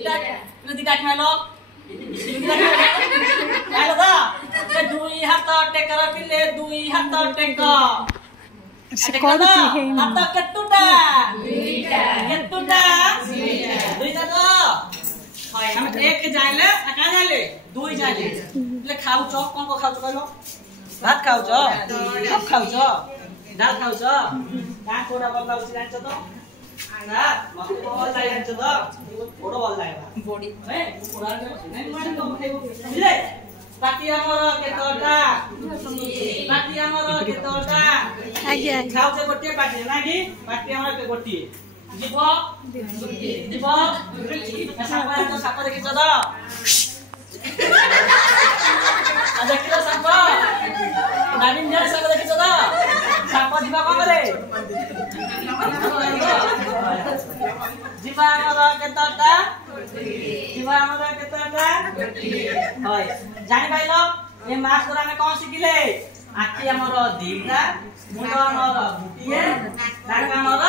दिका खालो खालो दा ते दुई हाथ टेकर पिले दुई हाथ टेक से करती है हाथ केतुटा केतुटा दुईटा तो हाय हम एक जाइले का जाइले दुई जाइले ले खाउ छ कोन को खाउ छ कहलो भात खाउ छ सब खाउ छ दाल खाउ छ का कोडा बल्लाउ छ जान्छ त ना मते बल जान्छ त ओडो बल जाइबा बॉडी है कोडा नै माडी कम खाइबो बुझले पाटी हमर केतोटा पाटी हमर केतोटा आगे खाउ छ गोटे पाटी नागी पाटी हमर के गोटी जीव जीव सापा तो सापा देखि छ त आज किलो सापा नानी ने सापा देखि छ त सापा जीवा को करे जीवा हमर केतोटा जीवा हमर केतोटा होय जानि भाइलो ए मास तोरा में कोन सिखिले आखि हमर दीटा मुंड हमर गुटिए नाक हमर